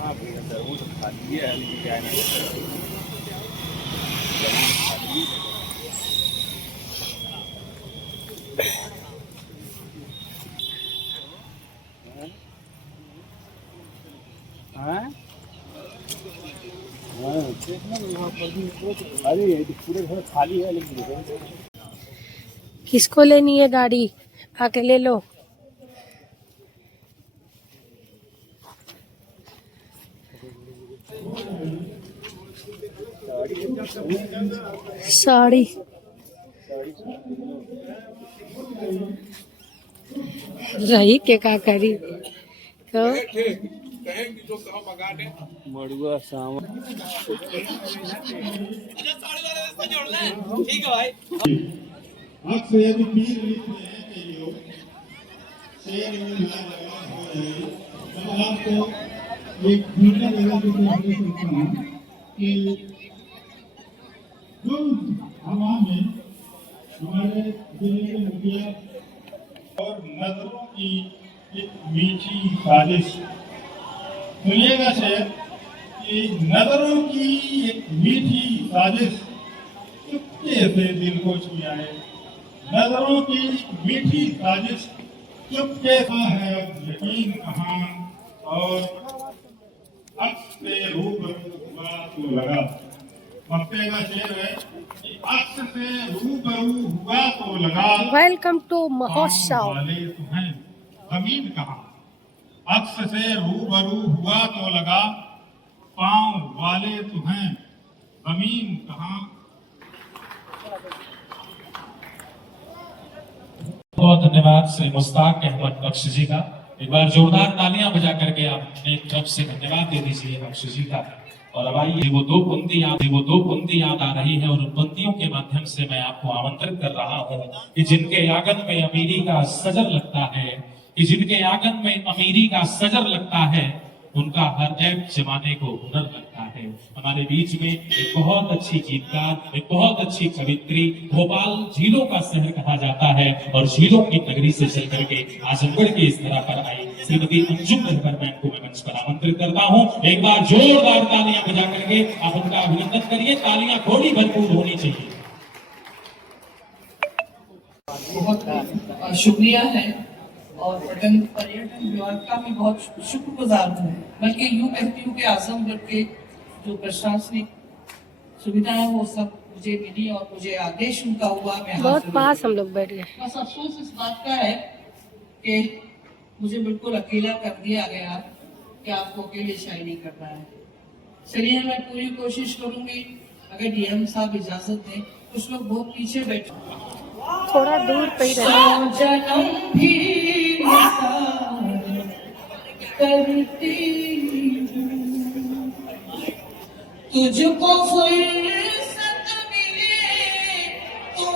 हाँ भैया सर वो तो खाली है लेकिन क्या है ना खाली हाँ हाँ देखना वहाँ पर भी खाली है पूरे घर खाली है लेकिन किसको लेनी है गाड़ी? आके ले लो। साड़ी रही के का करी तो मड़ुआ सावन आपसे यदि पीर लिखते हैं कि योग शेर में लगा हो जाए तो आपको एक घटना लगा के समझ सकता हूँ कि जो हवा में हमारे जिले के मुखिया और नजरों की एक मीठी साजिश सुनिएगा शेर कि नजरों की एक मीठी साजिश चुपके से दिल को छुआए नजरों की मीठी साजिश चुपके सा है अब यकीन कहाँ और अक्स से रूबरू हुआ तो लगा मक्ते का शेर है कि अक्स से रूबरू हुआ तो लगा वेलकम टू पाँव महोत्सव। वाले तो हैं जमीन कहाँ अक्स से रूबरू हुआ तो लगा पाँव वाले तो हैं जमीन कहाँ। बहुत धन्यवाद श्री मुश्ताक अहमद बख्श जी का। एक बार जोरदार तालियां बजा करके आप अपनी तरफ से धन्यवाद दे दीजिए बख्श जी का। और अब आइए वो दो पंक्ति याद आ रही है और उन पंक्तियों के माध्यम से मैं आपको आमंत्रित कर रहा हूँ कि जिनके आंगन में अमीरी का सजर लगता है उनका हर ऐप जमाने को हुनर लगता है। हमारे बीच में एक बहुत अच्छी गीतकार, एक बहुत अच्छी कवित्री, भोपाल झीलों का शहर कहा जाता है और झीलों की नगरी से चल करके आजमगढ़ के इस तरह पर आई श्रीमती अंजुम रहबर मैम को मैं मंच पर आमंत्रित करता हूँ। एक बार जोरदार तालियां बजा करके आप उनका अभिनंदन करिए। तालियां थोड़ी भरपूर होनी चाहिए। बहुत शुक्रिया है और पर्यटन विभाग का मैं बहुत शुक्रगुजार हूँ। बल्कि यूँ कहती हूँ कि आजमगढ़ के जो प्रशासनिक सुविधाएं वो सब मुझे मिली और मुझे आदेश उनका हुआ। मैं बहुत पास हम लोग बैठ गए। बस अफसोस इस बात का है कि मुझे बिल्कुल अकेला कर दिया गया कि आपको अकेले शायरी करना है। चलिए मैं पूरी कोशिश करूंगी, अगर डीएम साहब इजाजत दें। कुछ लोग बहुत पीछे बैठे, थोड़ा दूर पे ही रहना। जन्म भी करती तुझको फुर्सत मिले तो आ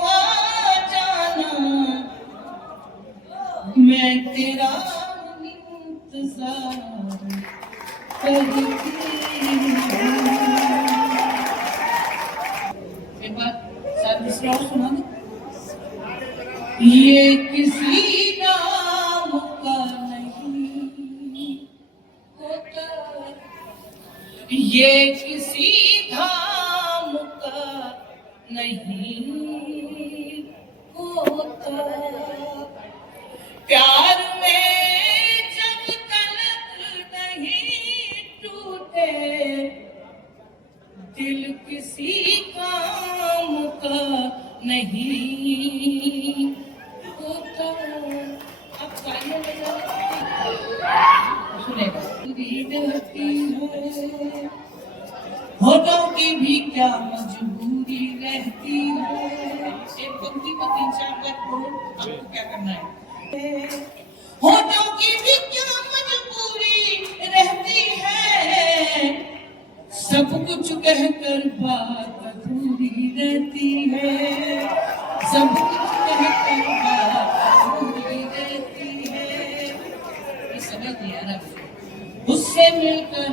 जाना, मैं तेरा इंतजार करती। एक बार शायद दूसरा और सुना दो। ये किसी नाम का नहीं होता, ये किसी धाम का नहीं होता, प्यार में जब तलक नहीं टूटे दिल किसी काम का नहीं होता। अब तालियां सुनेगा। होठों की भी क्या मजबूरी रहती है। एक पंक्ति को 3-4 बार पढ़ो, आपको क्या करना है। होठों की भी क्या मजबूरी रहती है, सब कुछ कहकर बात अधूरी रहती है, सब कुछ कहकर बात अधूरी रहती है। ये समझ दिया ना, उससे मिलकर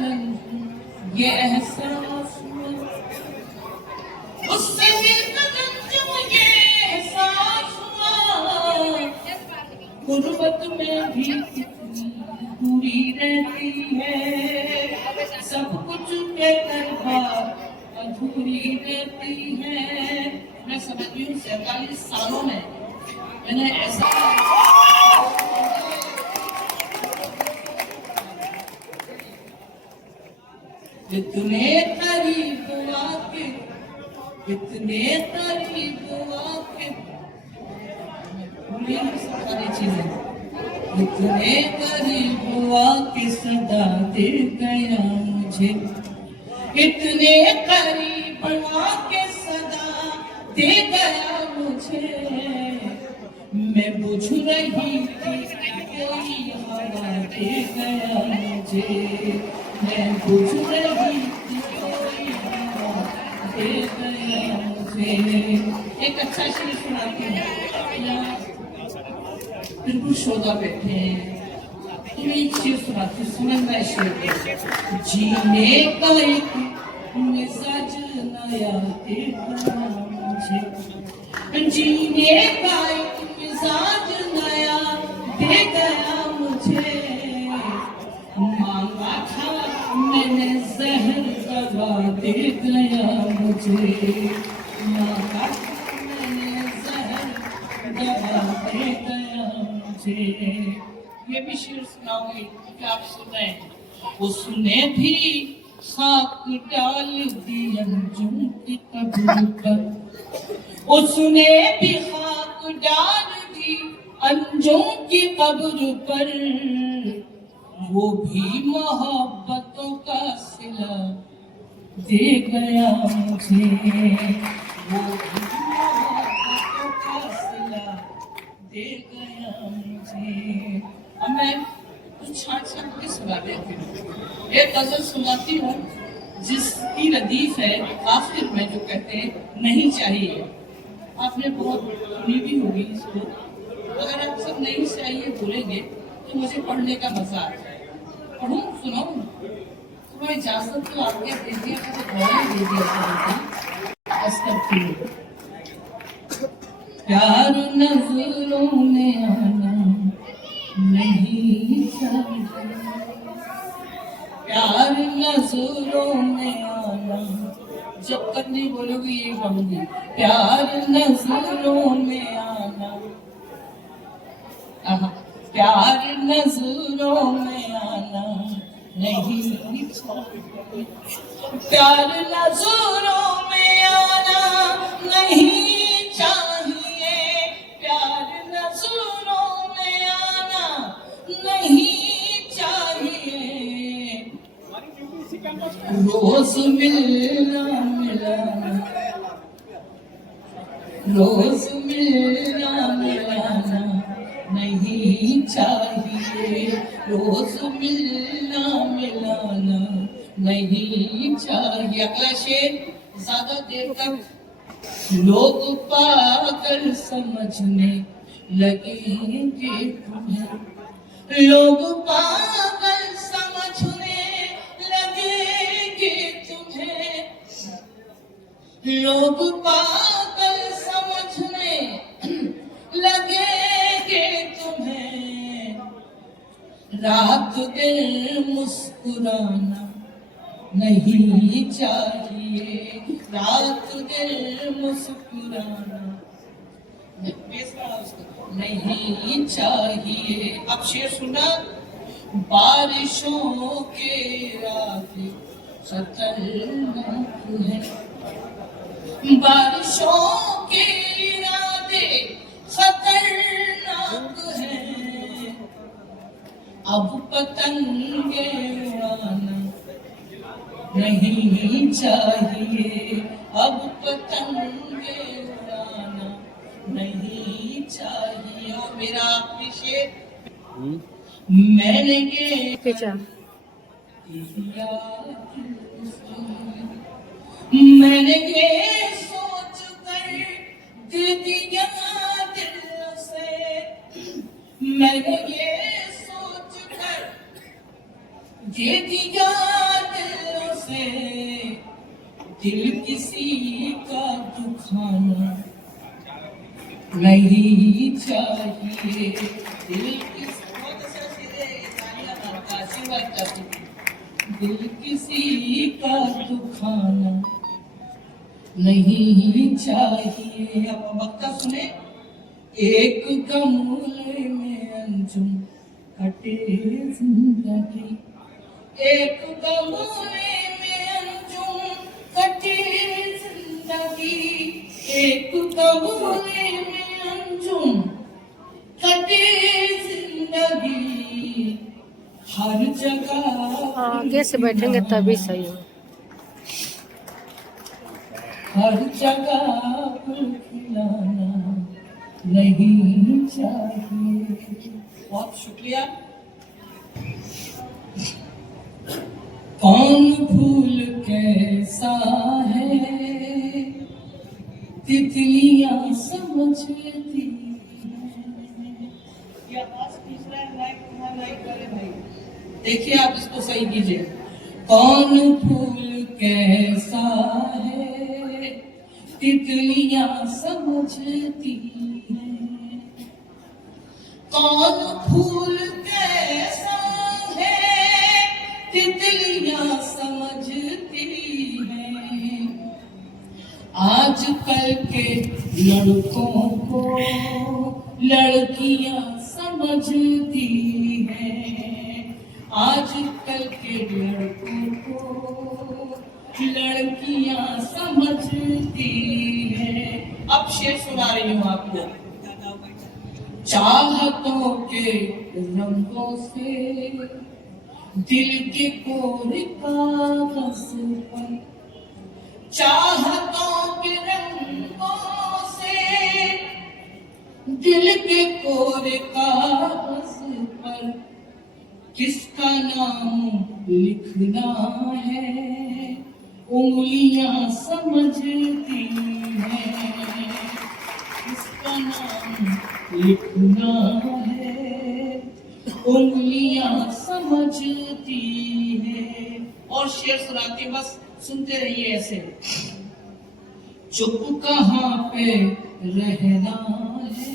ये एहसास हुआ, उससे मिलकर ये एहसास हुआ, गुर्बत में भी कितनी दूरी रहती है। सब कुछ के दरबार अधूरी रहती है। मैं समझती हूँ 47 सालों में मैंने ऐसा इतने करीब आके, इतने करीब आके सारी चीजें, इतने करीब आके सदा दे गया मुझे, इतने करीब आके सदा दे गया मुझे। मैं बुझ रही थी कोई हवा दे गया मुझे, मैं बुझ रही थी कोई हवा दे गया मुझे। एक अच्छा शेर सुनाती हूँ, बिल्कुल शोधा बैठे हैं, तुम्हें एक शेर सुनाती हूँ, सुनना शेर। जीने का एक मिजाज नया दे गया मुझे, जीने का एक मिजाज नया दे गया मुझे। मांगा था मैंने जहर दवा दे गया मुझे, मांगा था मैंने जहर दवा दे गया मुझे। ये भी शेर सुनाऊंगी कि आप सुने। उसने भी खाक डाल दी अंजुम की कब्र पर, उसने भी खाक डाल दी अंजुम की कब्र पर। वो भी मोहब्बतों का सिला दे गया मुझे, वो भी मोहब्बतों का सिला दे गया मुझे। अब मैं कुछ छाट के सुना देती हूँ। एक गजल सुनाती हूँ जिसकी रदीफ है आखिर में, जो कहते हैं नहीं चाहिए। आपने बहुत सुनी भी होगी इसको। अगर आप सब नहीं चाहिए बोलेंगे तो मुझे पढ़ने का मजा आता है। पढ़ूं, सुनाऊं? तुम्हें इजाजत तो आपके दे दिया था, तो गौर दे दिया। प्यार नजरों में आना नहीं चाहिए, प्यार नजरों में आना। जब तक नहीं बोलोगी यही पढ़ूंगी। प्यार नजरों में आना, प्यार नजरों में आना नहीं चाहिए, प्यार नजरों में आना नहीं चाहिए, प्यार नजरों में आना नहीं चाहिए। रोज मिलना मिलाना, रोज मिलना मिलाना नहीं चाहिए, रोज मिलना मिलाना नहीं चाहिए। अगला शेर ज्यादा देर तक लोग पागल समझने लगेंगे तुम्हें, लोग पागल समझने लगेंगे तुम्हें, लोग पागल समझने लगेंगे तुम्हें। रात दिन मुस्कुराना नहीं चाहिए, रात दिन मुस्कुराना नहीं चाहिए। अब शेर सुना। बारिशों के रास्ते खतरनाक है, बारिशों के इरादे खतरनाक है। अब पतंगे उड़ाना नहीं चाहिए, अब पतंगे उड़ाना नहीं चाहिए। और मेरा आखिरी शेर, मैंने ये पीछा मैंने ये सोच कर दे दिया दिल से, मैंने ये सोच कर दे दिया दिल से। दिल किसी का दुखाना नहीं चाहिए, दिल किसी दिल किसी का दुखाना नहीं चाहिए। अब वक्ता सुने। एक गमले में अंजुम कटे जिंदगी, एक गमले में अंजुम कटे जिंदगी, एक गमले में अंजुम कटे जिंदगी, हर जगह आगे से बैठेंगे तभी सही हो। हर जगह फूल खिलाना नहीं चाहिए। बहुत शुक्रिया। कौन फूल कैसा है तितलियां समझती हैं। ये आवाज तीसरा है, लाइक करे भाई, देखिए आप इसको सही कीजिए। कौन फूल कैसा है तितलियां समझती हैं, कौन फूल कैसा है तितलियां समझती हैं। आजकल के लड़कों को लड़कियां समझती हैं, आजकल के लड़कों को लड़कियां समझती हैं। अब शेर सुना रही हूँ आपको। चाहतों के रंगों से दिल के कोरे कागज पर, चाहतों के रंगों से दिल के कोरे कागज पर किसका नाम लिखना है उंगलियां समझती हैं, किसका नाम लिखना है उंगलियां समझती हैं। और शेर सुनाती, बस सुनते रहिए ऐसे। चुप कहाँ पे रहना है,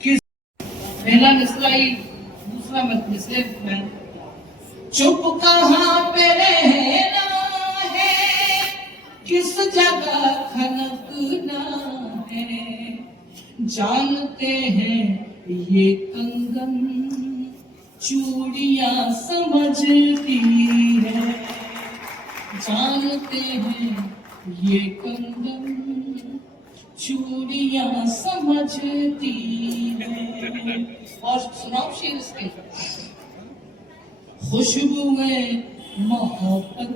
किस पहला मिसरा ही दूसरा मिसरे में। चुप कहाँ पे रहना है, किस जगह खनकना है, जानते हैं ये कंगन चूड़ियां समझती है, जानते हैं ये कंगन चूड़ियां समझती है। और सुनाओ शेर इसके। खुशबू में मोहब्बत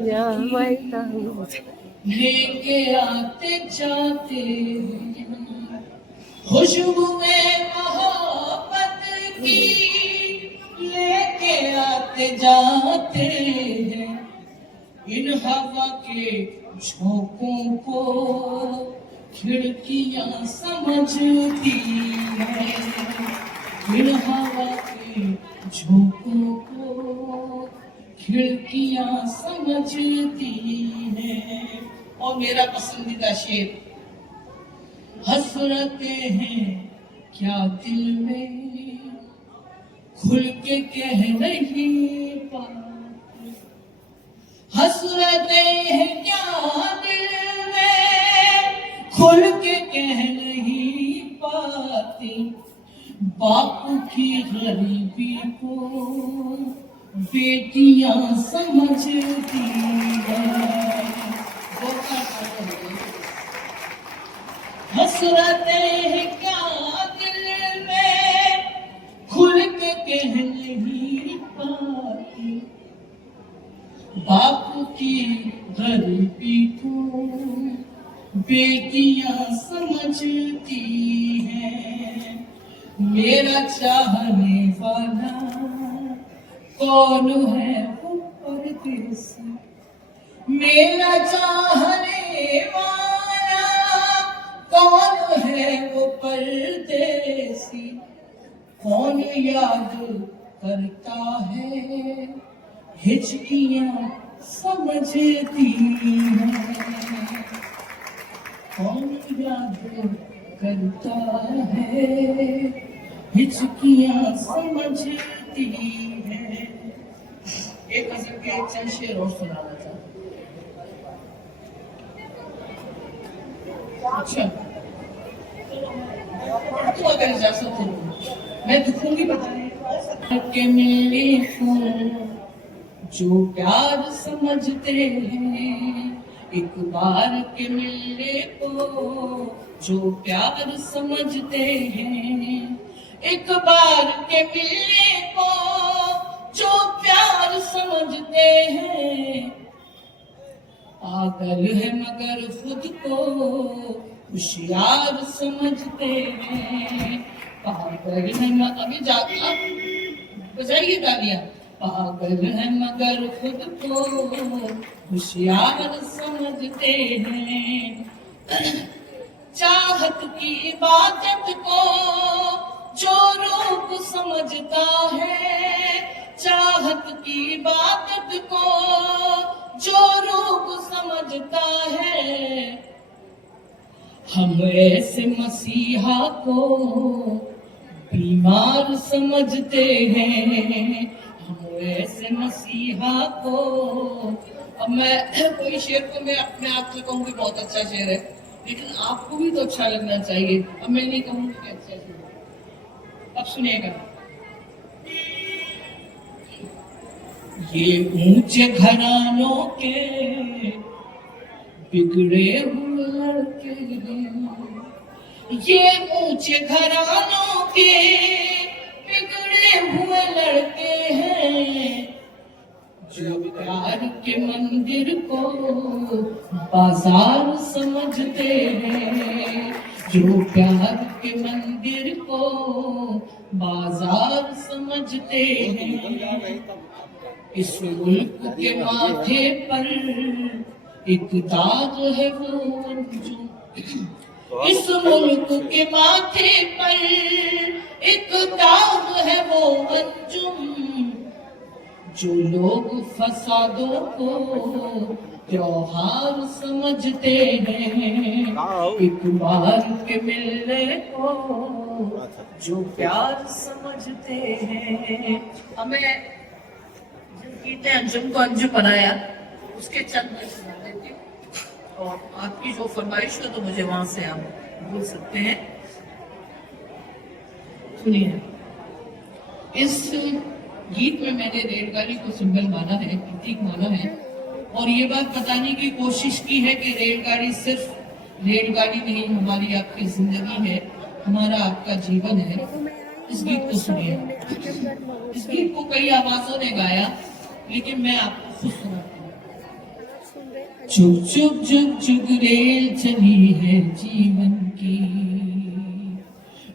लेके आते जाते हैं, खुशबू में मोहब्बत की लेके आते जाते हैं, इन हवा के झोंकों को खिड़कियां समझती है, इन हवा के झोंकों को खिड़कियां समझती है। और मेरा पसंदीदा शेर। हसरतें हैं क्या दिल में खुल के कह नहीं पाते, हसरतें हैं क्या दिल में खुल के कह नहीं पाती, बापू की गरीबी को बेटियां समझती हैं। हसरतें हैं क्या दिल में खुल के कह नहीं पाती, बापू की गरीबी को बेटियां समझती हैं। मेरा चाहने वाला कौन है वो परदेसी, मेरा चाहने वाला कौन है वो परदेसी, कौन याद करता है हिचकियां समझती हैं, कौन याद करता है हिचकियां समझती है। एक गजल के चंद शेर और सुनाना चाहता हूँ। अच्छा, तो अगर इजाजत हो मैं दुखूंगी बताने के मिले को जो प्यार समझते हैं, एक बार के मिलने को जो प्यार समझते हैं, एक बार के मिलने को जो प्यार समझते हैं, पागल है मगर खुद को होशियार समझते हैं, पागल है अभी जाता बजाइए तालियां, पागल है मगर खुद को होशियार समझते हैं, चाहत की इबादत को जो रूप समझता है, चाहत की इबादत को जो रूप समझता है, हम ऐसे मसीहा को बीमार समझते हैं, हम ऐसे मसीहा को। अब मैं कोई शेर को मैं अपने आप से कहूँगी बहुत अच्छा शेर है, लेकिन आपको भी तो अच्छा लगना चाहिए। अब मैं नहीं कहूँगी कि अच्छा शेर। अब सुनिएगा, ये ऊंचे घरानों के बिगड़े हुए लड़के हैं, ये ऊंचे घरानों के बिगड़े हुए लड़के हैं, जो प्यार के मंदिर को बाजार समझते हैं, जो प्यार के मंदिर को बाजार समझते हैं, इस मुल्क के माथे पर एक ताज है वो अंजुम, इस मुल्क के माथे पर एक ताज है वो अंजुम, जो लोग फसादों को त्योहार समझते हैं, एक बार के मिलने को जो प्यार समझते हैं। हमें गीते अंजुम को अंजुम बनाया उसके चंद में सुना देती हूँ, और आपकी जो फरमाइश हो तो मुझे वहां से आप बोल सकते हैं। सुनिए, इस गीत में मैंने रेलगाड़ी को सिंबल माना है, प्रतीक माना है, और ये बात बताने की कोशिश की है कि रेलगाड़ी सिर्फ रेलगाड़ी नहीं, हमारी आपकी जिंदगी है, हमारा आपका जीवन है। इस गीत को सुनिए। इस गीत को कई आवाजों ने गाया, लेकिन मैं आपको खुद सुनाती हूँ। चुप चुप चुप चुप रेल चली है जीवन की,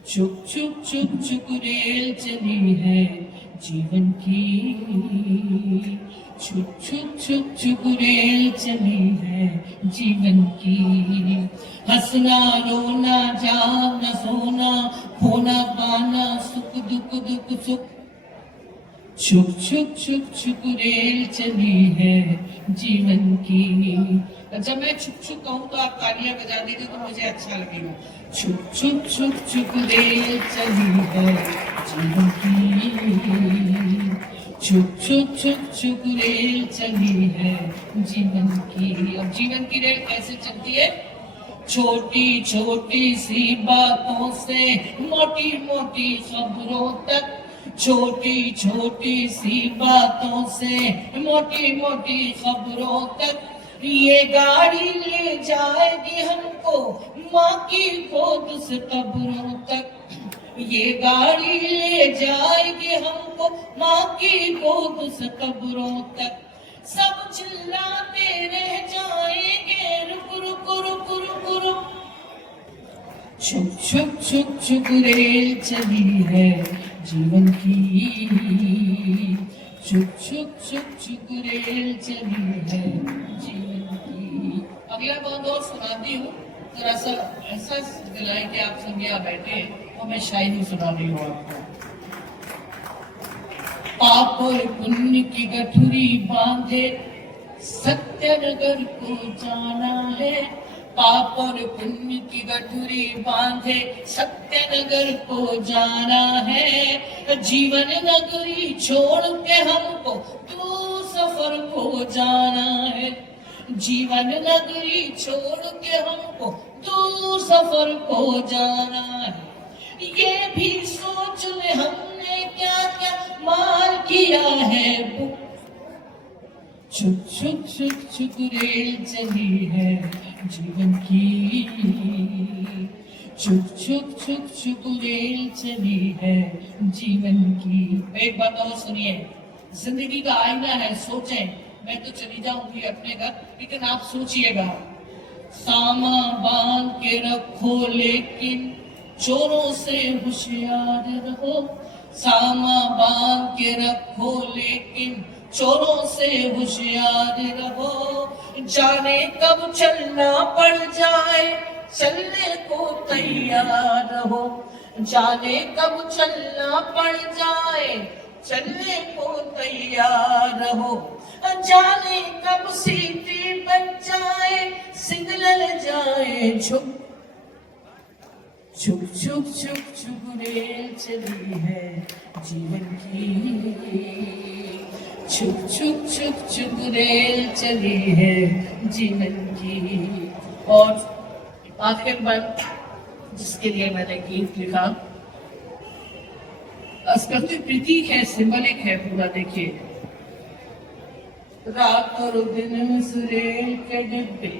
चुप चुप चुप चुप रेल चली है जीवन की, चुप चुप चुप चुप रेल चली है जीवन की, हंसना रोना जागना सोना खोना पाना सुख दुख दुख सुख, छुप छुप छुप छुप रेल चली है जीवन की। जब मैं छुप छुप कहूँ तो आप तालियां बजा देंगे तो मुझे अच्छा लगेगा। छुप छुप छुप छुप रेल चली है जीवन की, छुप छुप छुप छुप रेल चली है जीवन की। अब जीवन की रेल कैसे चलती है? छोटी छोटी सी बातों से मोटी मोटी खबरों तक, छोटी छोटी सी बातों से मोटी मोटी खबरों तक, ये गाड़ी ले जाएगी हमको माँ की गोद से कब्रों तक, ये गाड़ी ले जाएगी हमको माँ की गोद से कब्रों तक, सब चिल्लाते रह जाएंगे रुक रुक रुक रुक रुक, छुप छुप छुप छुप रेल चली है जीवन की, छुप छुप छुप छुप रेल चली है जीवन की। अगला बहुत और सुनाती हूँ, थोड़ा सा ऐसा दिलाए कि आप सब यहाँ बैठे और मैं शायरी सुना रही हूँ आपको। पाप और पुण्य की गठुरी बांधे सत्यनगर को जाना है, पाप और पुण्य की गठुरी बांधे सत्यनगर को जाना है, जीवन नगरी छोड़ के हमको दूसरी खो जाना है, जीवन नगरी छोड़ के हमको दूर सफर को जाना है। ये भी सोच ले हमने क्या क्या माल किया है। छुक छुक छुक छुक रेल चली है जीवन की, छुक छुक छुक छुक रेल चली है जीवन की। एक बात और सुनिए, जिंदगी का आईना है, सोचें। मैं तो चली जाऊंगी अपने घर, लेकिन आप सोचिएगा। सामा बांध के रखो लेकिन चोरों से होशियार रहो, सामा बांध के रखो लेकिन चोरों से होशियार रहो। जाने कब चलना पड़ जाए चलने को तैयार रहो, जाने कब चलना पड़ जाए चलने को तैयार रहो। जाने कब सीटी बन जाए सिग्नल जाए छुप छुप छुप छुप छुप रेल चली है जीवन की, छुप छुप छुप छुप रेल चली है जीवन की। और आखिर बार जिसके लिए मैंने गीत लिखा, अस्कृति प्रतीक है, सिंबलिक है पूरा। देखिए, रात और दिन इस रेल के डिब्बे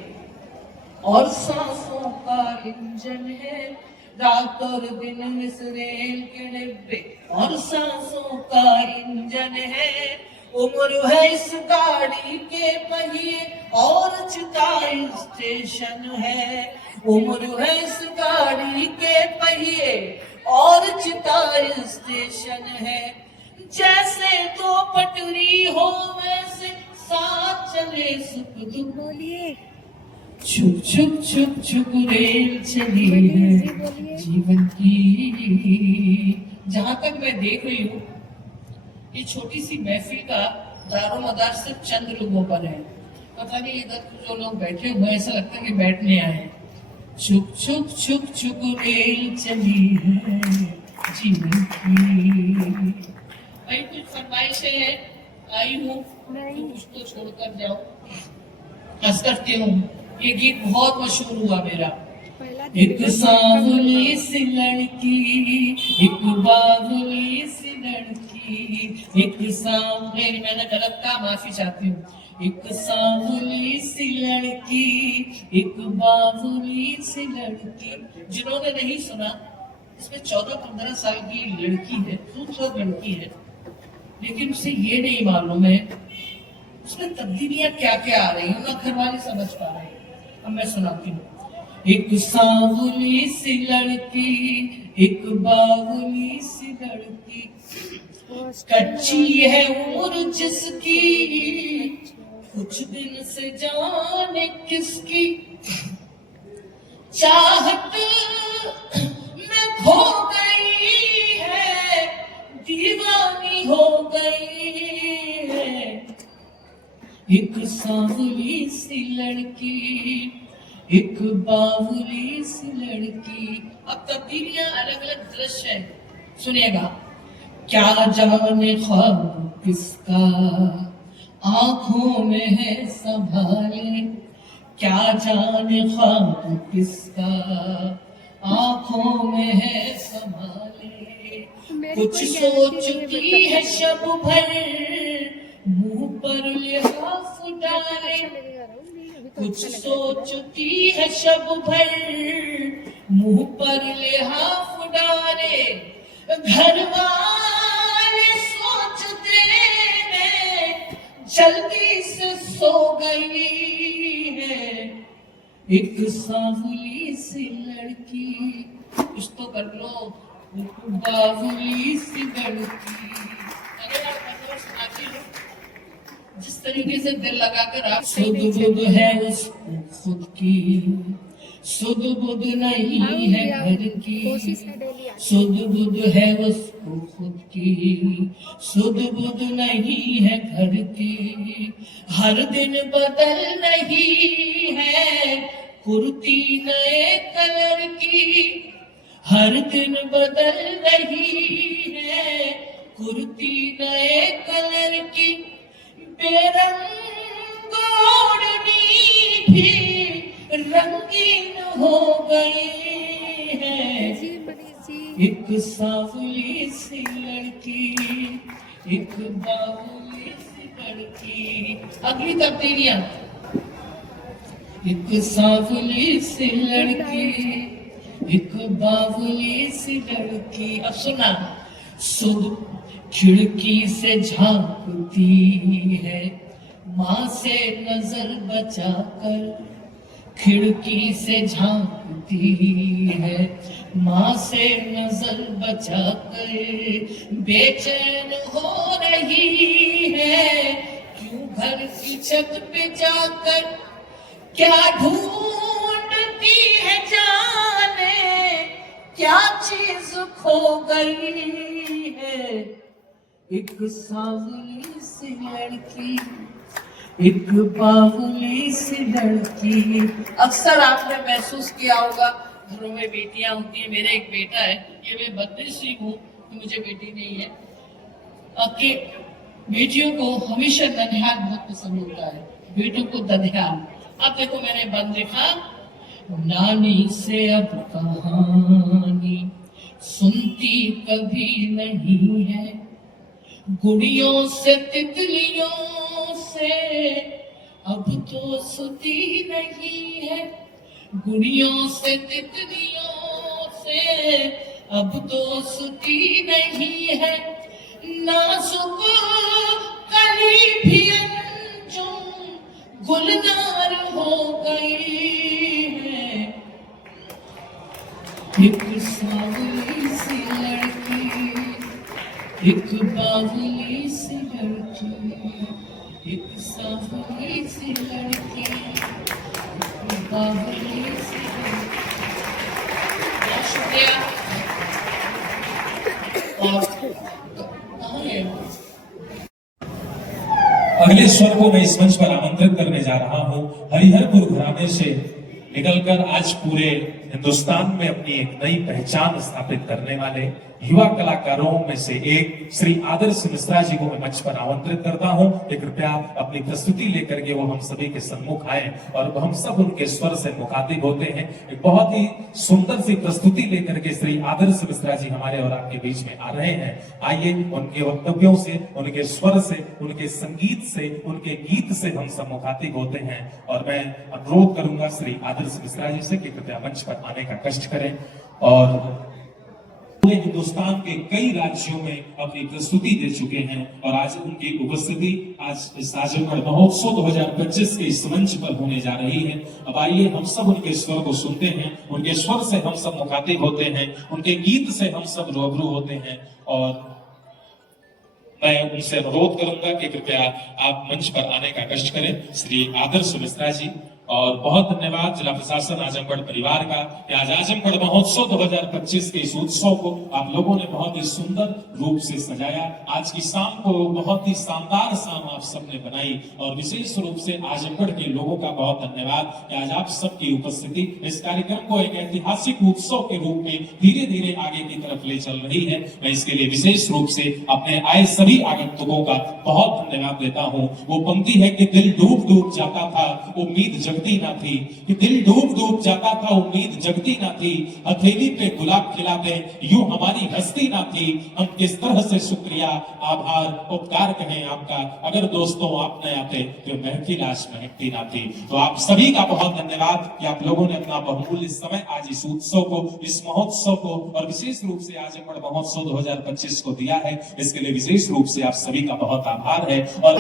और सांसों का इंजन है, रात और दिन इस रेल के डिब्बे और सांसों का इंजन है। उम्र है इस गाड़ी के पहिए और चिता स्टेशन है, उम्र है इस गाड़ी के पहिए और चिता स्टेशन है। जैसे दो पटरी हो वैसे साथ चले सुख दुख, बोलिए। छुप छुप छुप छुप रेल चली है जीवन की। जहां तक मैं देख रही हूँ, ये छोटी सी महफिल का दारोमदार सिर्फ चंद लोगों पर है। पता नहीं इधर जो लोग बैठे हुए ऐसा लगता है कि बैठने आए हैं। छुप छुप छुप छुप रेल चली है जीवन की। भाई कुछ फरमाइशें हैं, आई हूँ तो कुछ तो छोड़कर जाओ। हंसकर क्यों, ये गीत बहुत मशहूर हुआ मेरा। एक सांवली सी लड़की, एक बावली सी लड़की, एक सांवली, मैंने गलत कहा, माफी चाहती हूँ। एक सांवली सी लड़की, एक बावली सी लड़की। जिन्होंने नहीं सुना, इसमें 14-15 साल की लड़की है, खूबसूरत लड़की है, लेकिन उसे ये नहीं मालूम है उसमें तब्दीलियां क्या क्या आ रही है, ना घरवाली समझ पा रहे हैं। अब मैं सुनाती हूँ। एक सांवली सी लड़की, एक बावली सी लड़की, कच्ची है उम्र जिसकी, कुछ दिन से जाने किसकी चाहत में खो गई है, दीवानी हो गई है। एक सांवली सी लड़की, एक बावली सी लड़की। अब तब्दीलियां अलग अलग दृश्य है, सुनिएगा। क्या जाने ख्वाब किसका आंखों में है संभाले, क्या जाने ख्वाब किसका आंखों में है संभाले। कुछ सोचती है शब भर मुंह पर लिहाफ डाले, कुछ सोचती है शब भर मुंह पर लिहाफ डाले। घर वाले सोचते हैं जल्दी से सो गई है एक सांवली सी लड़की। कुछ तो कर लो, बावली सी लड़की। अरे यार मैं सुनाती हूँ जिस तरीके से दिल लगाकर आप। सुध बुध है उसको खुद की, सुध बुध नहीं है घर की, सुध बुध है उसको खुद की, सुध बुध नहीं है घर की। हर दिन बदल रही है कुर्ती नए कलर की, हर दिन बदल रही है कुर्ती नए कलर की। बेरंग भी रंगीन हो गई है। एक सांवली सी लड़की, एक बावली सी लड़की। अगली तब्दीलियां। एक सांवली सी लड़की, एक बावली सी लड़की। अब सुना। सुबह खिड़की से झांकती है माँ से नजर बचाकर, खिड़की से झांकती है माँ से नजर बचाकर, बेचैन हो रही है क्यों घर की छत पे जाकर, क्या ढूंढती है जाने क्या चीज खो गई है। एक सांवली सी लड़की, एक बावली सी लड़की। अक्सर आपने महसूस किया होगा घरों में बेटियां होती है। मेरा एक बेटा है, ये मैं बदनसीब हूँ कि मुझे बेटी नहीं है। कि बेटियों को हमेशा ननिहाल बहुत पसंद होता है, बेटों को दनिहाल। अब देखो मैंने बंद लिखा, नानी से अब कहानी सुनती कभी नहीं है, गुड़ियों से तितलियों से अब तो सुती नहीं है, गुड़ियों से तितलियों से अब तो सुती नहीं है, नाजुक कली भी अंजुम गुलजार हो गई है। एक सांवली सी लड़की, एक बावली सी लड़की, एक सांवली सी लड़की, एक बावली सी लड़की। बहुत शुक्रिया। और कहाँ है? अगले स्वर को मैं इस मंच पर आमंत्रित करने जा रहा हूं। हरिहरपुर घराने से निकलकर आज पूरे हिंदुस्तान में अपनी एक नई पहचान स्थापित करने वाले युवा कलाकारों में से एक श्री आदर्श मिश्रा जी को मैं मंच पर आमंत्रित करता हूं कि कृपया अपनी प्रस्तुति लेकर के वो हम सभी के सम्मुख आए और हम सब उनके स्वर से मुखातिब होते हैं। एक बहुत ही सुंदर सी प्रस्तुति लेकर के श्री आदर्श मिश्रा जी हमारे और आपके बीच में आ रहे हैं। आइए उनके वक्तव्यों से, उनके स्वर से, उनके संगीत से, उनके गीत से हम सब मुखातिब होते हैं। और मैं अनुरोध करूंगा श्री आदर्श मिश्रा जी से कि कृपया मंच पर आने का कष्ट करें और पूरे हिंदुस्तान के कई राज्यों में अपनी प्रस्तुति दे चुके हैं और आज उनकी उपस्थिति आज इस आजमगढ़ महोत्सव 2025 के इस मंच पर होने जा रही है। अब आइए हम सब उनके स्वर को सुनते हैं, उनके स्वर से हम सब मुखातिब होते हैं, उनके गीत से हम सब रूबरू होते हैं। और मैं उनसे अनुरोध करूंगा कि कृपया आप मंच पर आने का कष्ट करें श्री आदर्श मिश्रा जी। और बहुत धन्यवाद जिला प्रशासन आजमगढ़ परिवार का कि आज आजमगढ़ महोत्सव 2025 के इस उत्सव को आप लोगों ने बहुत ही सुंदर रूप से सजाया। आज की शाम को बहुत ही शानदार शाम आप सबने बनाई और विशेष रूप से आजमगढ़ के लोगों का बहुत धन्यवाद कि आज आप सबकी उपस्थिति इस कार्यक्रम को एक ऐतिहासिक उत्सव के रूप में धीरे धीरे आगे की तरफ ले चल रही है। मैं इसके लिए विशेष रूप से अपने आए सभी आगंतुकों का बहुत धन्यवाद देता हूँ। वो पंक्ति है कि दिल डूब डूब जाता था उम्मीद जगती ना थी, कि दिल डूब डूब जाता था उम्मीद जगती ना थी, हथेली पे गुलाब खिलाते यूं हमारी हस्ती ना थी। हम किस तरह से शुक्रिया आभार उपकार कहें आपका, अगर दोस्तों आप न आते तो महफिल आज महकती ना थी। तो आप सभी का बहुत धन्यवाद कि आप लोगों ने अपना बहुमूल्य समय आज इस उत्सव को, इस महोत्सव को और विशेष रूप से आजमगढ़ महोत्सव 2025 को दिया है। इसके लिए विशेष रूप से आप सभी का बहुत आभार है। और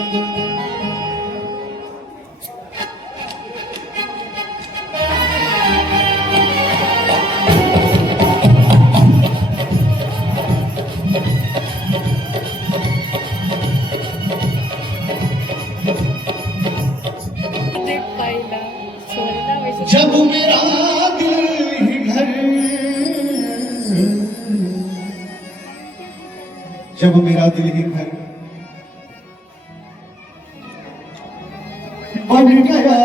जब मेरा दिल ही घर, जब मेरा दिल ही घर बन गया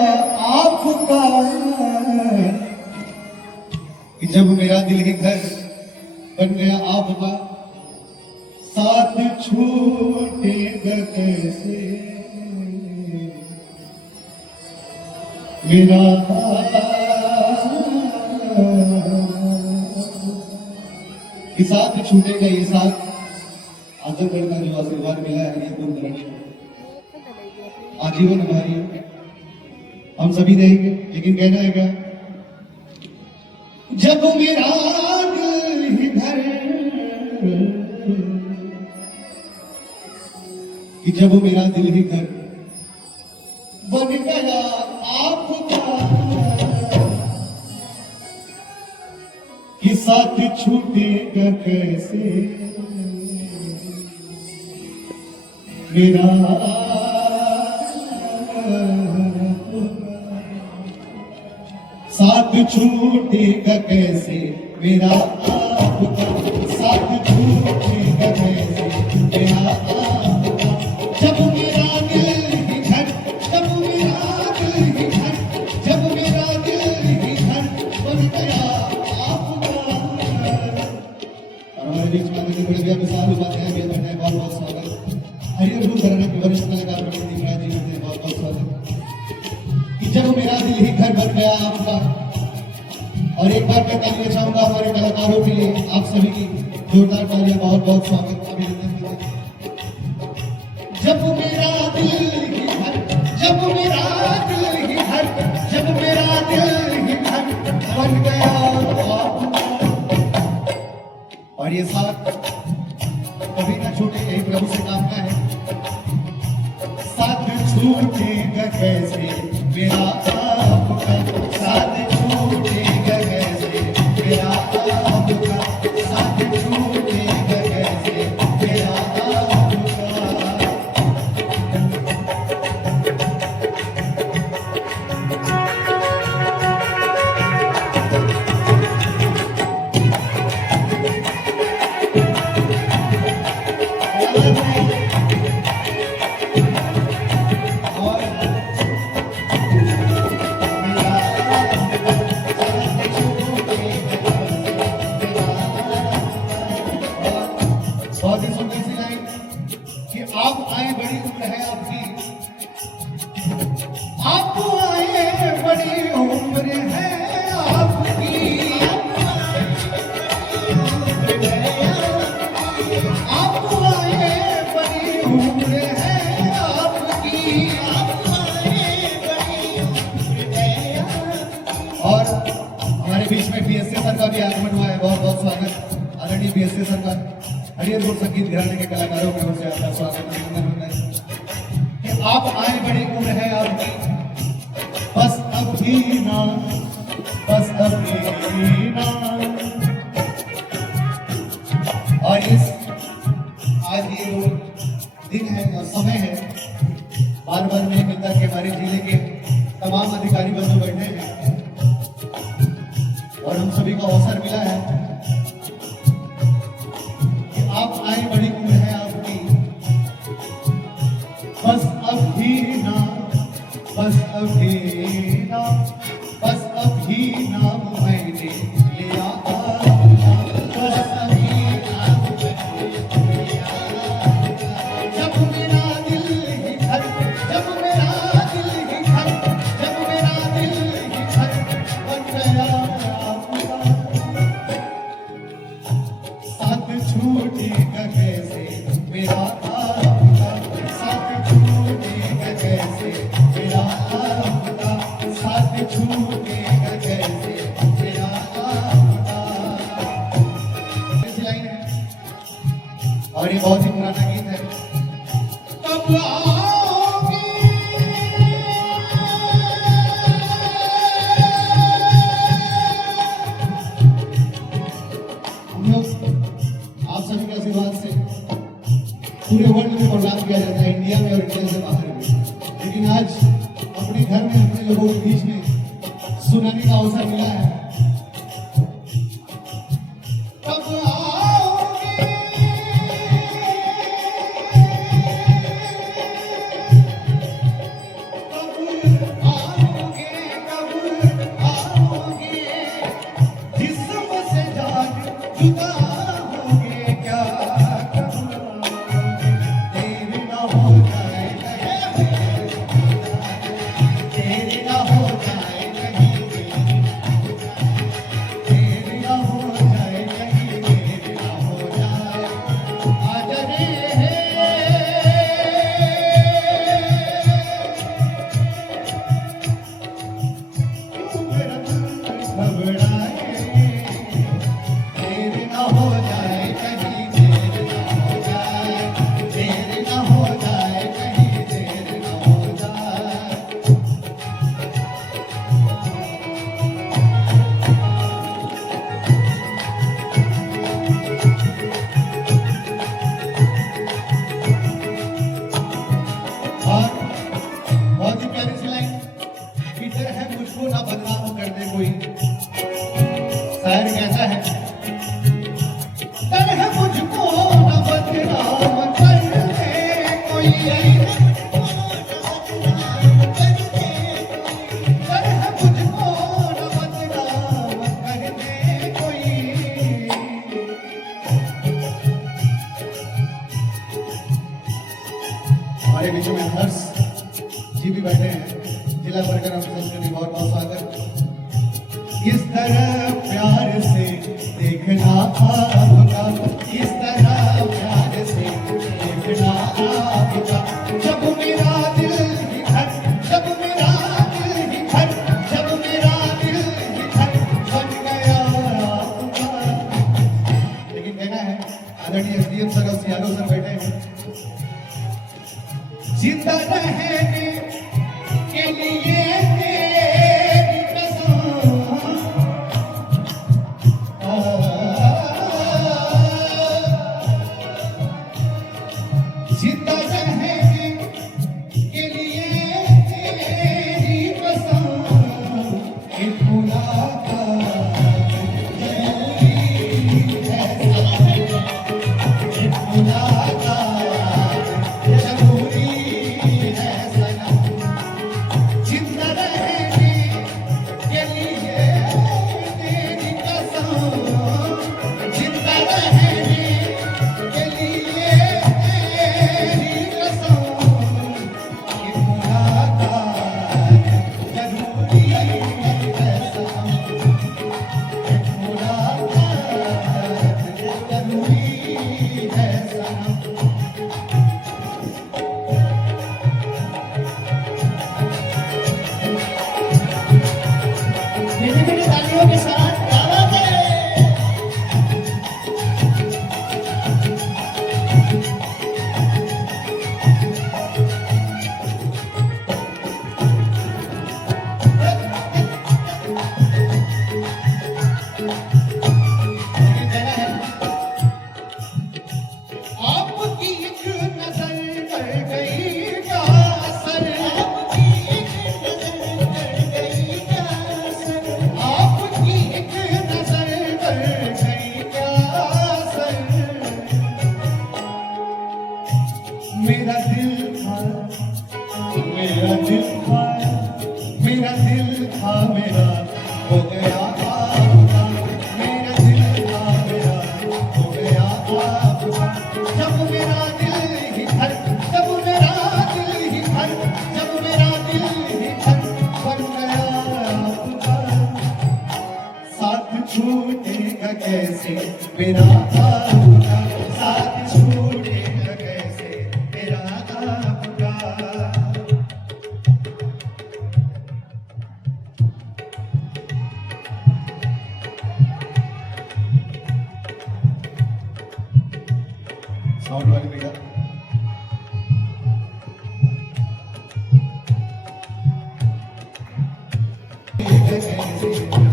आपका, जब मेरा दिल ही घर बन गया आपका, साथ छूटेगा कैसे। मेरा ये साथ छूटेगा, ये साथ आजमगढ़ का जो आशीर्वाद मिला है ये पूर्ण करेंगे, आजीवन हमारी हम सभी रहेंगे। लेकिन कहना है क्या, जब मेरा दिल ही घर, कि जब मेरा दिल ही घर बन गया आपका, कि साथ छूटेगा कैसे मेरा, साथ छूटेगा कैसे मेरा आपका, साथ छूटेगा कैसे मेरा आपका, जब मेरा दिल ही घर, जब मेरा दिल ही घर, जब मेरा दिल ही घर बन गया आपका। और हमारे बीच में बड़े भैया विशाल उपाध्याय भी बैठे हैं, बहुत बहुत स्वागत। हरियर गुरु घराने के वरिष्ठ कलाकार पंडित दीपराज जी होते हैं, बहुत बहुत स्वागत। कि जब मेरा दिल ही घर बन गया आपका, और एक बार मैं तालियां चाहूंगा हमारे कलाकारों के लिए, आप सभी की जोरदार तालियां, बहुत बहुत स्वागत, अभिनंदन। जब मेरा दिल ही घर, जब मेरा दिल ही घर, जब मेरा दिल ही घर बन गया आपका, और ये साथ कभी ना छूटे, यही प्रभु से कामना है। साथ छूटेगा कैसे मेरा आपका, साथ छूटेगा कैसे मेरा आपका, साथ छूटेगा कैसे मेरा आपका। बहुत ही सुंदर सी लाइन कि आप आए बड़ी उम्र है आपकी, आप आए बड़ी उम्र है आपकी, आप आए बड़ी उम्र है आपकी, और हमारे बीच में बीएससी सर का भी आगमन हुआ है, बहुत बहुत स्वागत आदरणीय बीएससी सर का। हरियर गुरु संगीत घराने के कलाकारों की ओर से आपका स्वागत है कि आप आए बड़ी उम्र है आपकी, बस अभी ना, बस अभी ना। और इस आज ये वो दिन है और समय है, बार बार मैंने मिलता कि हमारे जिले के तमाम अधिकारी बंधु बैठे हैं और हम सभी को अवसर मिला है। आप आए बड़ी उम्र है आपकी, बस अभी ना, बस अभी ना, बस अभी ना मैंने लिया, बस अभी ना जब मेरा दिल ही घर, जब मेरा दिल ही घर, जब मेरा दिल ही घर बन गया आपका, साथ छूटेगा कैसे मेरा आपका, साथ छूटेगा कैसे मेरा आपका, साथ छूटेगा कैसे मेरा आपका। ऐसी लाइन है और ये बहुत ही पुराना गीत है। कब आओगे हम लोग आप सभी के आशीर्वाद से पूरे वर्ल्ड में प्रोग्राम किया जाता है, इंडिया में और इंडिया से बाहर भी, लेकिन आज अपने घर में अपने लोगों के बीच में सुनाने का अवसर मिला है। कब आओगे, कब आओगे, कब आओगे, जिस्म से जान जुदा होगे क्या, तेरे ना हो जाए, तेरे ना हो जाए मुझको ना बदनाम कर दे कोई। शायर कहता है डर है मुझको ना बदनाम कर दे कोई, हमारे बीच में हर्ष जी भी बैठे हैं, जिला वर्कर अफसर का भी बहुत बहुत स्वागत। इस तरह प्यार से देखना आपका, इस तरह प्यार से देखना आपका, जब मेरा दिल ही धड़, जब मेरा दिल ही धड़, जब मेरा दिल ही धड़ बन गया आपका। लेकिन कहना है आदरणीय एसडीएम सर और सीआरओ सर बैठे हैं, जिंदा रहने के लिए तेरी कसम, जिंदा रहने के लिए तेरी कसम, एक मुलाकात जरूरी है, एक मुलाकात जरूरी है सनम, जिंदा रहने के लिए तेरी कसम, जिंदा रहने के लिए तेरी कसम, ये मुलाकात जरूरी है सनम, ये मुलाकात जरूरी है सनम। मीठी मीठी तालियों के साथ क्या बात है। आपकी एक नजर कर गई क्या असर, आपकी एक नजर कर गई क्या असर, आपकी एक नजर कर गई क्या असर। मेरा दिल था, मेरा दिल था, मेरा दिल था मेरा हो गया आपका, मेरा दिल था मेरा हो गया आपका, जब मेरा दिल ही धड़, जब मेरा दिल ही धड़, जब मेरा दिल ही धड़ बन गया आपका। साथ छूटेगा कैसे मेरा आपका, साथ छूटेगा कैसे मेरा आपका। साउंड वाले भैया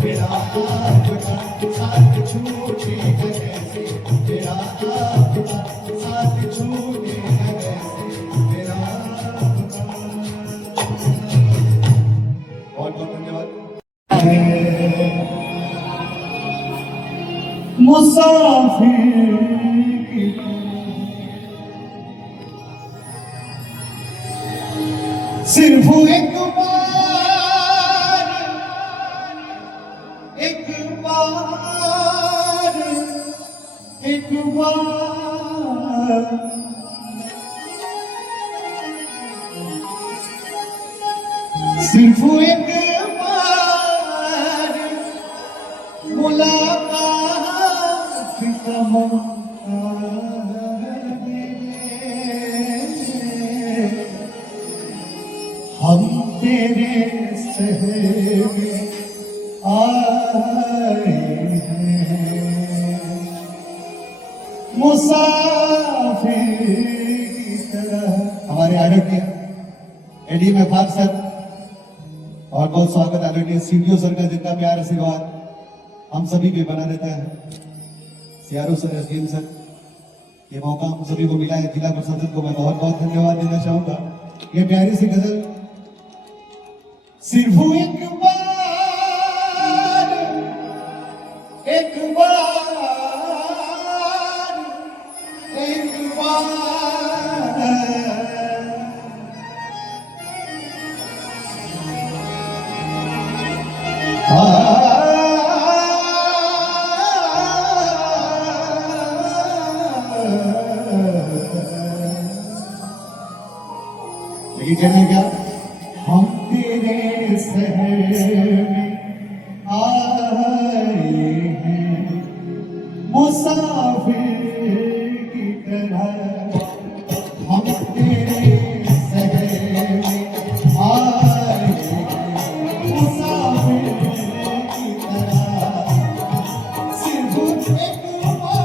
मेरा आपका, साथ छूटेगा कैसे मेरा आपका, साथ छूटेगा कैसे मेरा आपका। बहुत बहुत धन्यवाद। मुसाफिर की सिर्फ एक बार, एक बार, एक बार सिर्फ एक बार मुलाकात का मौका दे, हम तेरे शहर में आए हैं, मुसाफिर की तरह। हमारे आदरणीय एडीएम एफआर सर और बहुत स्वागत आदरणीय सीडीओ सर का, जितना प्यार आशीर्वाद हम सभी पे बना रहता है। सीआरओ सर, एसडीएम सर, ये मौका हम सभी को मिला है। जिला प्रशासन को मैं बहुत बहुत धन्यवाद देना चाहूंगा। ये प्यारी सी गजल सिर्फ एक बार लेकिन कहना क्या, हम तेरे शहर में आए हैं मुसाफिर की तरह, हम तेरे शहर में आए हैं मुसाफिर की तरह, सिर्फ एक बार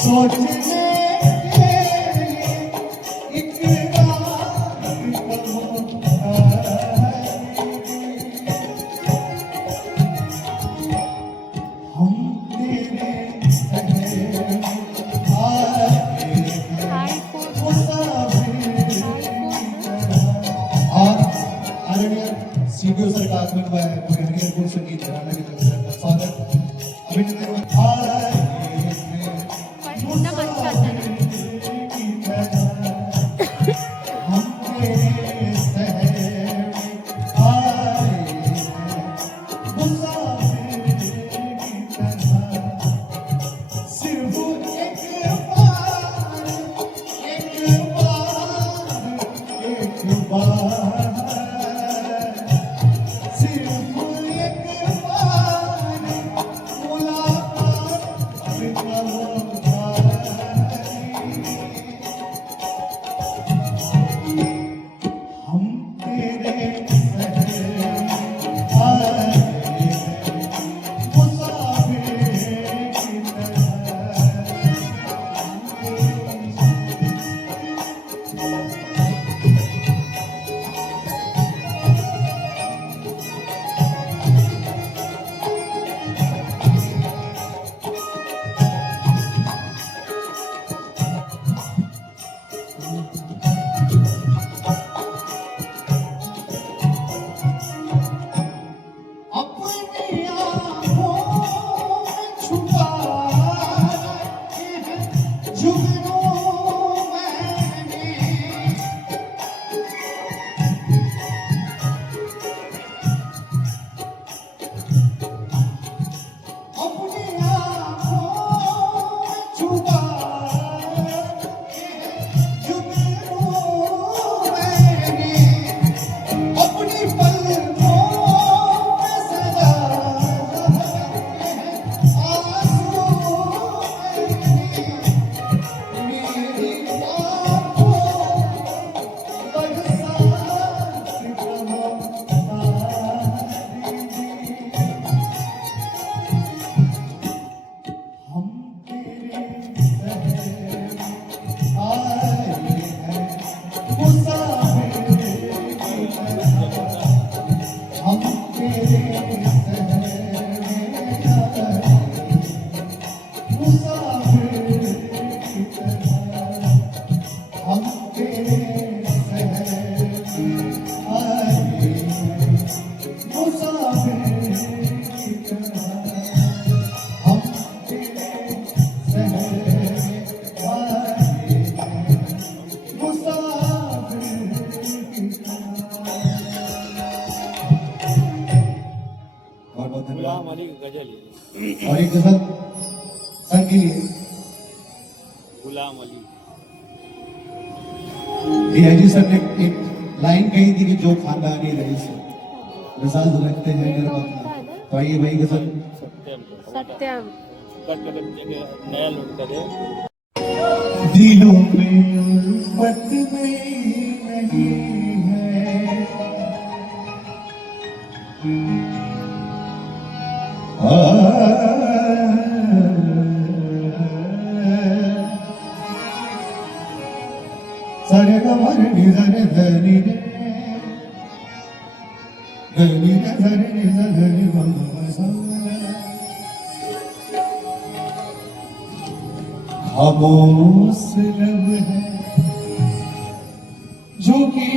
सोचने के लिए एक रात हम तेरे शहर में आए हैं मुसाफिर और आदरणीय सीडीओ सर का आगमन हुआ है। पूर्ण संगीत घराना की तरफ से स्वागत अभिनंदन। और एक गजल सर के लिए गुलाम अली। डीआईजी सर ने एक लाइन कही थी कि जो खानदानी रईस मिजाज रखते हैं निर्मता, तो आइए वही गजल सत्यम कट कर नया लोड करे। दिलों में उल्फत नहीं है, सारे कमर निज़र धनी रे धनी रे धनी निज़र धनी खामोश लब है जो कि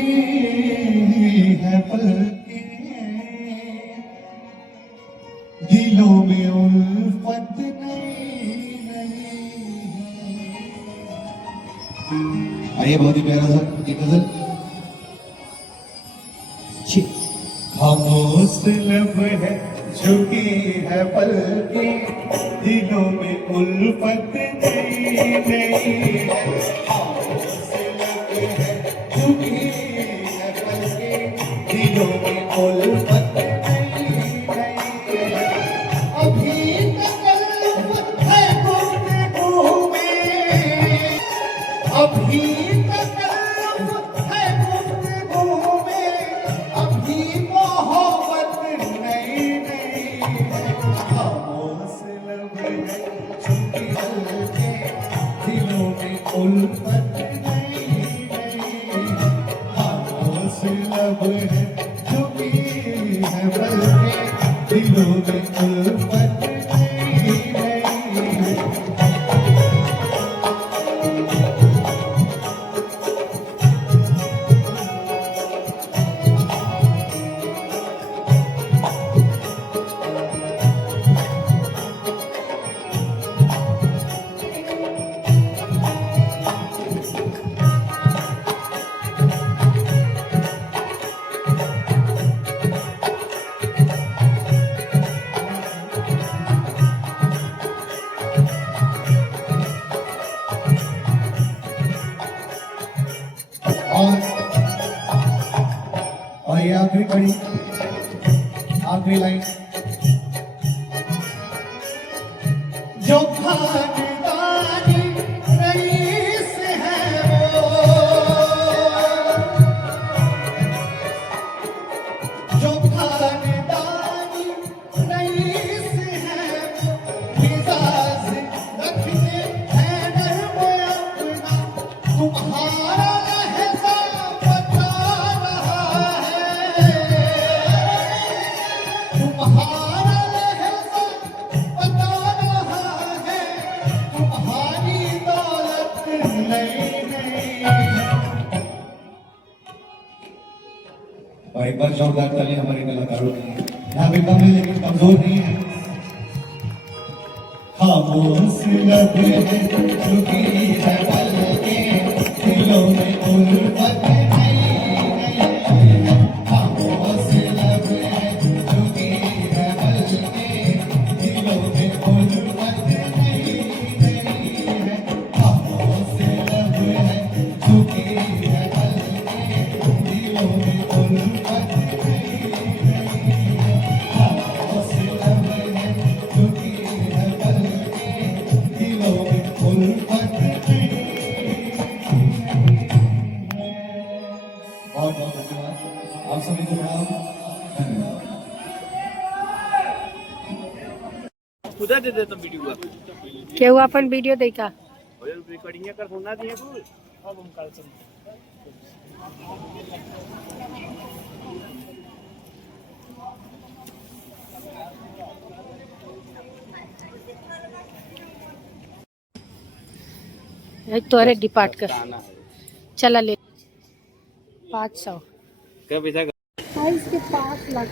है पलके, दिलों में उल्फत नहीं आइए बहुत ही प्यारा सा एक गजल। खामोश लब है झुकी है पलके, दिलों में उल्फत नहीं है। खामोश लब है झुकी है पलके, दिलों में उल्फत नहीं है। अभी तकल्लुफ़ है गुफ्तगू में, अभी तकल्लुफ़ है गुफ्तगू में, अभी मोहब्बत नहीं है। खामोश लब है झुकी पलके, दिलों में उल्फत नहीं है। खामोश लब है झुकी है पलके, दिलों में उल्फत नहीं है। और ये आखिरी कड़ी, आखिरी लाइन। जो खानदानी रईस है वो, जो खानदानी रईस है वो, मिजाज रखते हैं नर्म अपना, तुम्हारा लहज़ा बता रहा है, तुम्हारा लहज़ा बता रहा है, तुम्हारी दौलत नहीं। और एक बार जोरदार ताली हमारे कलाकारों के लिए। यहाँ पे कम है लेकिन कमजोर नहीं है। खामोश लब है झुकी है पलके, दिलों में उल्फत नहीं है। खामोश लब है झुकी है पलके, दिलों में उल्फत नहीं है। खामोश लब है झुकी है पलके, दिलों में उल्फत नहीं है। खामोश लब है झुकी है पलके, दिलों में उल्फत नहीं है। बहुत बहुत धन्यवाद आप सभी को, प्रणाम, धन्यवाद। कुदा दे देता वीडियो केहू अपन वीडियो देखा रिकॉर्डिंग कर सुनना दिए कुल। अब हम कल चलते तोरे डिपार्ट कर आना है। चला ले 500 क्या पैसा इसके 5 लाख